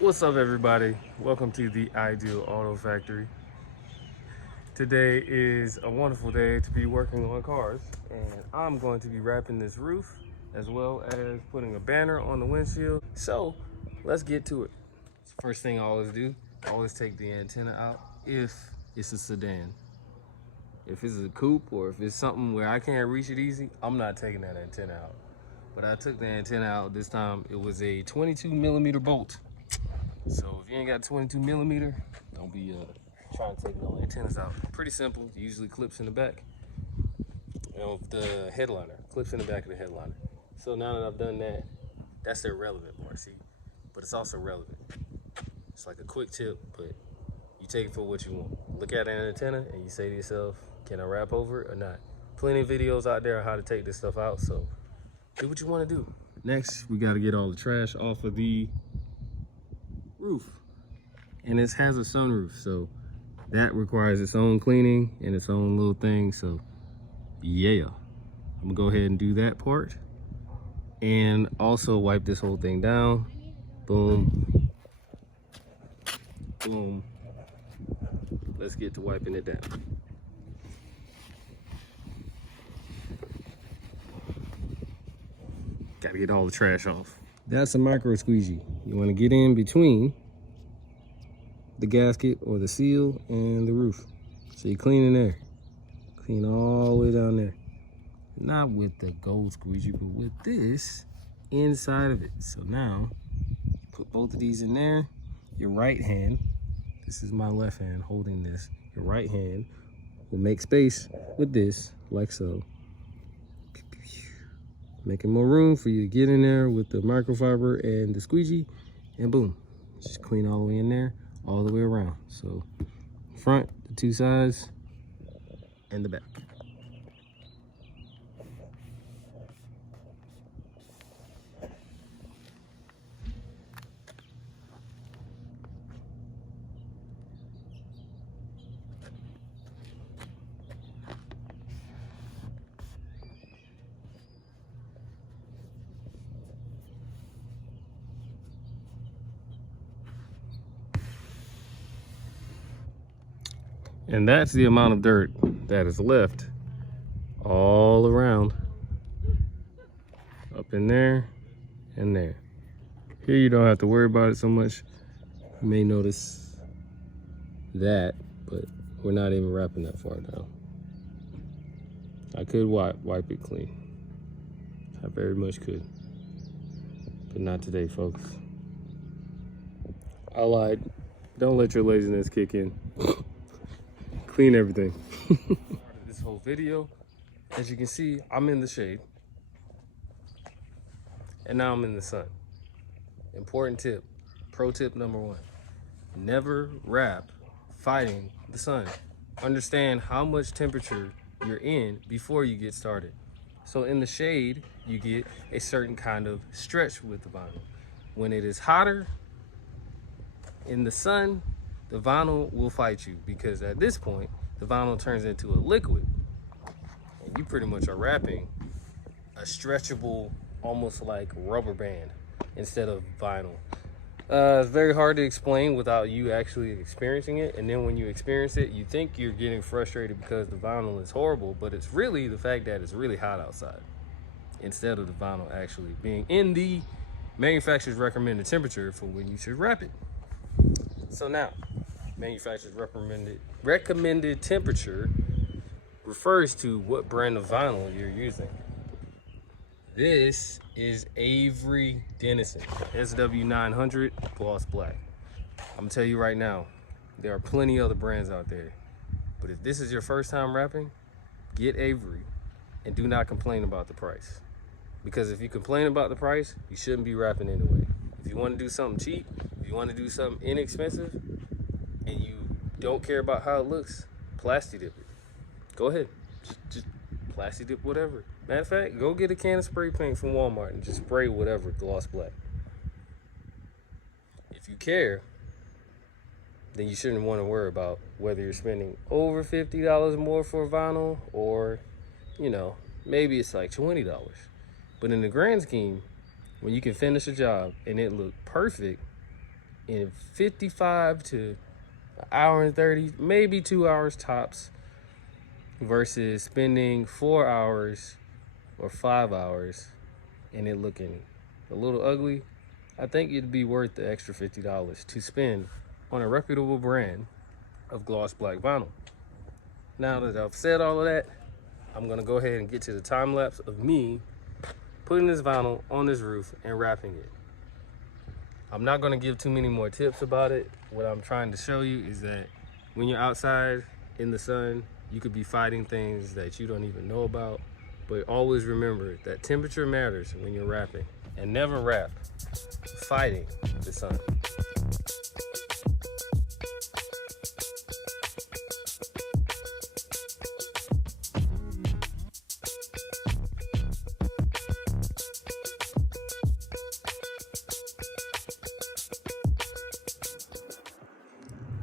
What's up, everybody? Welcome to the Ideal Auto Factory. Today is a wonderful day to be working on cars, and I'm going to be wrapping this roof as well as putting a banner on the windshield. So let's get to it. First thing I always do, I always take the antenna out if it's a sedan. If it's a coupe or if it's something where I can't reach it easy, I'm not taking that antenna out. But I took the antenna out this time. It was a 22 millimeter bolt. So if you ain't got 22 millimeter, don't be trying to take no antennas out. Pretty simple. It usually clips in the back of the headliner. Clips in the back of the headliner. So now that I've done that, that's the irrelevant part, see? But it's also relevant. It's like a quick tip, but you take it for what you want. Look at an antenna and you say to yourself, can I wrap over it or not? Plenty of videos out there on how to take this stuff out, so do what you want to do. Next, we got to get all the trash off of the roof, and it has a sunroof, so that requires its own cleaning and its own little thing. So yeah, I'm gonna go ahead and do that part and also wipe this whole thing down. Boom, boom. Let's get to wiping it down. Gotta get all the trash off. That's a micro squeegee. You want to get in between the gasket or the seal and the roof. So you clean in there. Clean all the way down there. Not with the gold squeegee, but with this inside of it. So now, put both of these in there. Your right hand, this is my left hand holding this. Your right hand will make space with this, like so. Making more room for you to get in there with the microfiber and the squeegee, and boom. Just clean all the way in there, all the way around. So front, the two sides, and the back. And that's the amount of dirt that is left all around, up in there and there. Here you don't have to worry about it so much. You may notice that, but we're not even wrapping that far down. I could wipe it clean. I very much could, but not today, folks. I lied. Don't let your laziness kick in. Clean everything. This whole video, as you can see, I'm in the shade, and now I'm in the sun. Important tip, pro tip number one: never wrap fighting the sun. Understand how much temperature you're in before you get started. So in the shade, you get a certain kind of stretch with the vinyl. When it is hotter in the sun, the vinyl will fight you, because at this point, the vinyl turns into a liquid. And you pretty much are wrapping a stretchable, almost like rubber band instead of vinyl. It's very hard to explain without you actually experiencing it. And then when you experience it, you think you're getting frustrated because the vinyl is horrible, but it's really the fact that it's really hot outside, instead of the vinyl actually being in the manufacturer's recommended temperature for when you should wrap it. So now, manufacturer's recommended temperature refers to what brand of vinyl you're using. This is Avery Dennison SW900 Gloss Black. I'm gonna tell you right now, there are plenty other brands out there, but if this is your first time wrapping, get Avery and do not complain about the price. Because if you complain about the price, you shouldn't be wrapping anyway. If you want to do something cheap, if you want to do something inexpensive, and you don't care about how it looks, plasti dip it. Go ahead, just plasti dip whatever. Matter of fact, go get a can of spray paint from Walmart and just spray whatever gloss black. If you care, then you shouldn't want to worry about whether you're spending over $50 more for vinyl, or, you know, maybe it's like $20. But in the grand scheme, when you can finish a job and it look perfect, in 55 to an hour and 30, maybe 2 hours tops, versus spending 4 hours or 5 hours and it looking a little ugly. I think it'd be worth the extra $50 to spend on a reputable brand of gloss black vinyl. Now that I've said all of that, I'm gonna go ahead and get to the time lapse of me putting this vinyl on this roof and wrapping it. I'm not gonna give too many more tips about it. What I'm trying to show you is that when you're outside in the sun, you could be fighting things that you don't even know about. But always remember that temperature matters when you're wrapping, and never wrap fighting the sun.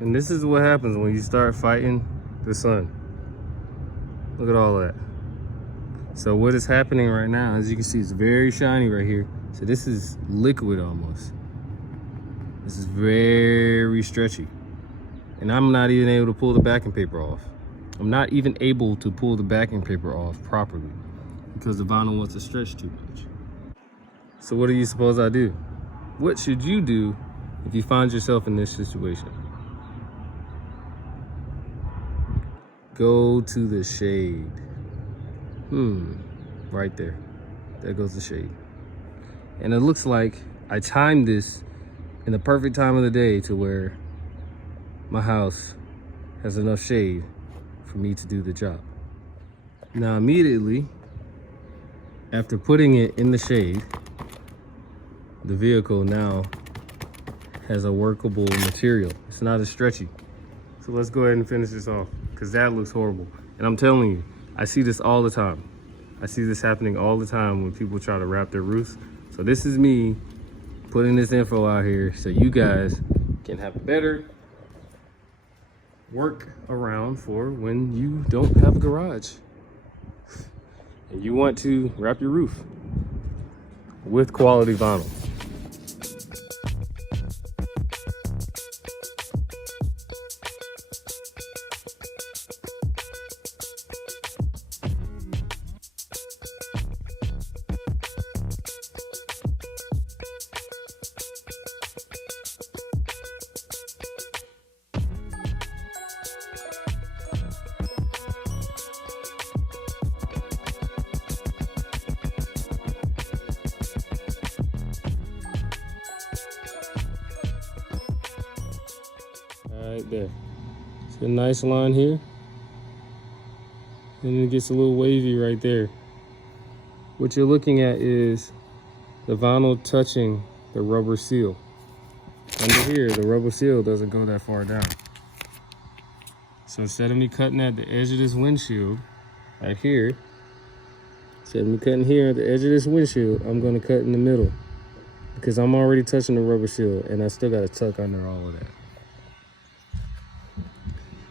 And this is what happens when you start fighting the sun. Look at all that. So what is happening right now, as you can see, it's very shiny right here. So this is liquid almost. This is very stretchy. And I'm not even able to pull the backing paper off. I'm not even able to pull the backing paper off properly because the vinyl wants to stretch too much. So what do you suppose I do? What should you do if you find yourself in this situation? Go to the shade. Right there. There goes the shade. And it looks like I timed this in the perfect time of the day to where my house has enough shade for me to do the job. Now immediately after putting it in the shade, the vehicle now has a workable material. It's not as stretchy. So let's go ahead and finish this off, because that looks horrible. And I'm telling you, I see this all the time. I see this happening all the time when people try to wrap their roofs. So this is me putting this info out here so you guys can have a better work around for when you don't have a garage and you want to wrap your roof with quality vinyl. Right there. It's a nice line here. And it gets a little wavy right there. What you're looking at is the vinyl touching the rubber seal. Under here, the rubber seal doesn't go that far down. So instead of me cutting at the edge of this windshield, right here, instead of me cutting here at the edge of this windshield, I'm gonna cut in the middle, because I'm already touching the rubber seal and I still gotta tuck under all of that.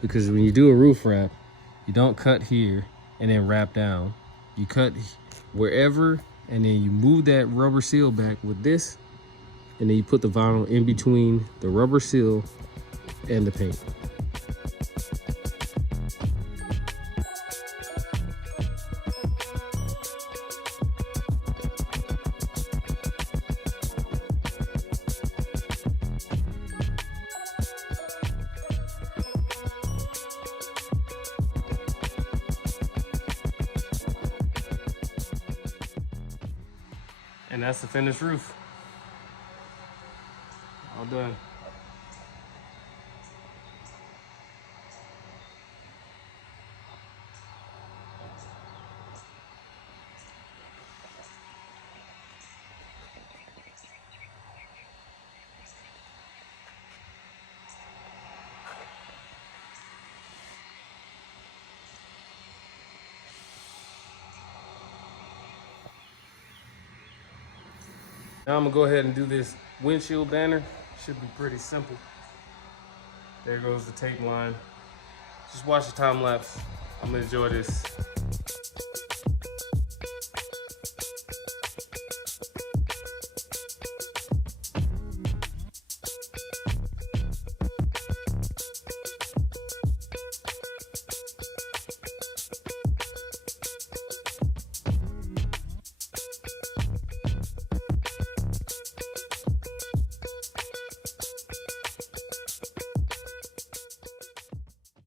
Because when you do a roof wrap, you don't cut here and then wrap down. You cut wherever and then you move that rubber seal back with this, and then you put the vinyl in between the rubber seal and the paint. And that's the finished roof. All done. Now I'm gonna go ahead and do this windshield banner. Should be pretty simple. There goes the tape line. Just watch the time lapse. I'm gonna enjoy this.